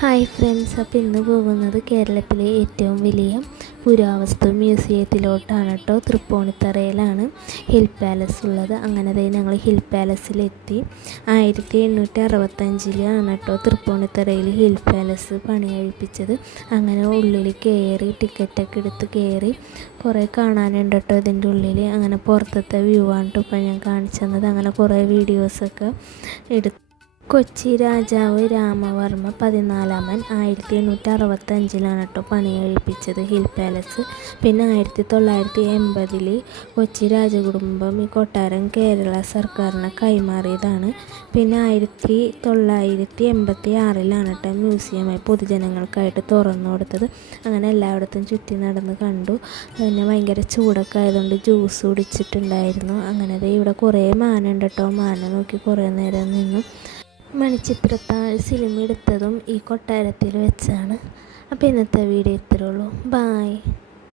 Hi friends, അപ്പോൾ ഇന്ന് പോകുന്നത് കേരളത്തിലെ ഏറ്റവും വലിയ പുരാവസ്തു മ്യൂസിയത്തിലോട്ടാണ് കേട്ടോ. തൃപ്പൂണിത്തറയിലാണ് ഹിൽ പാലസ് ഉള്ളത്. അങ്ങനെ തന്നെ ഞങ്ങൾ ഹിൽ പാലസിലെത്തി. 1865 കേട്ടോ തൃപ്പൂണിത്തറയിൽ ഹിൽ പാലസ് പണി കഴിപ്പിച്ചത്. അങ്ങനെ ഉള്ളിൽ കയറി ടിക്കറ്റൊക്കെ എടുത്ത് കയറി കുറേ കാണാനുണ്ട് കേട്ടോ ഇതിൻ്റെ ഉള്ളിൽ. അങ്ങനെ പുറത്തത്തെ വ്യൂ ആണ് കേട്ടോ ഇപ്പം ഞാൻ കാണിച്ചു തന്നത്. അങ്ങനെ കുറേ വീഡിയോസൊക്കെ എടുത്ത് കൊച്ചി രാജാവ് രാമവർമ്മ 14 1865 കേട്ടോ പണി കഴിപ്പിച്ചത് ഹിൽ പാലസ്. പിന്നെ 1980 കൊച്ചി രാജകുടുംബം ഈ കൊട്ടാരം കേരള സർക്കാരിന് കൈമാറിയതാണ്. പിന്നെ 1986 കേട്ടോ മ്യൂസിയമായി പൊതുജനങ്ങൾക്കായിട്ട് തുറന്നു കൊടുത്തത്. അങ്ങനെ എല്ലായിടത്തും ചുറ്റി നടന്ന് കണ്ടു. പിന്നെ ഭയങ്കര ചൂടൊക്കെ ആയതുകൊണ്ട് ജ്യൂസ് കുടിച്ചിട്ടുണ്ടായിരുന്നു. അങ്ങനെ ഇവിടെ കുറേ മാനുണ്ട് കേട്ടോ. മാന നോക്കി കുറേ നേരം നിന്നു. മണിച്ചിത്രത്താഴ് സിനിമ എടുത്തതും ഈ കൊട്ടാരത്തിൽ വെച്ചാണ്. അപ്പോൾ ഇന്നത്തെ വീഡിയോ ഇത്രയേ ഉള്ളൂ. ബായ്.